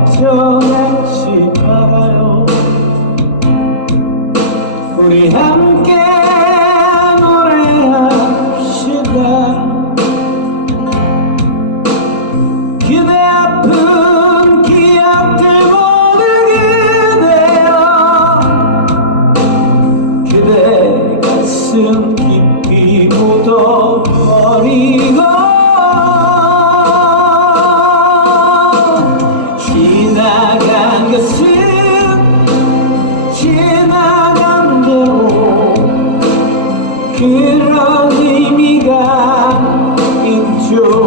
걱정하지 말아요. 우리 함께 그런 의미가 있죠.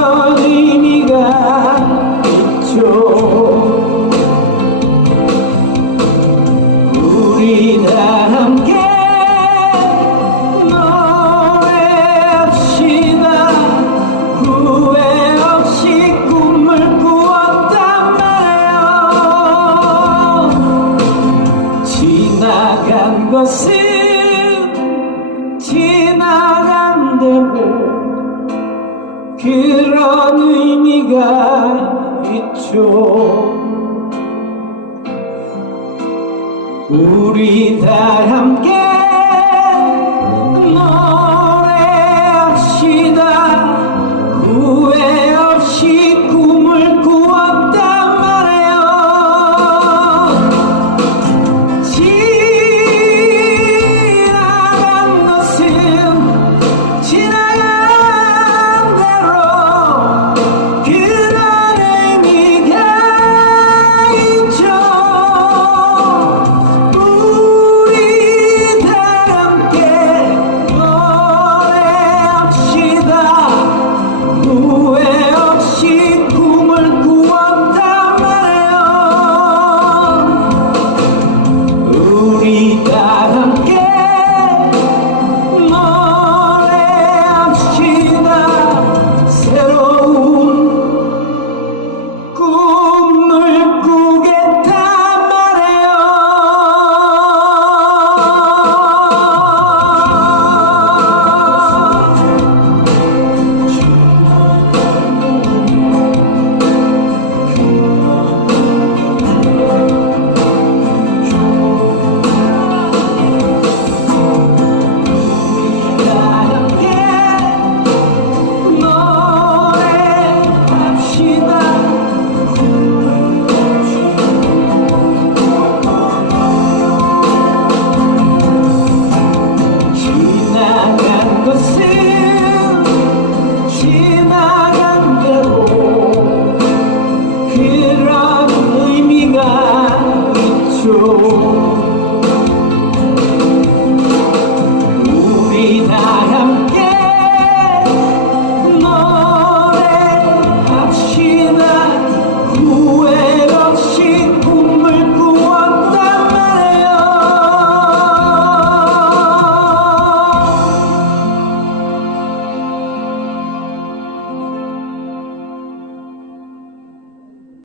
그런 의미가 있죠. 우리는 그런 의미가 있죠. 우리 다 함께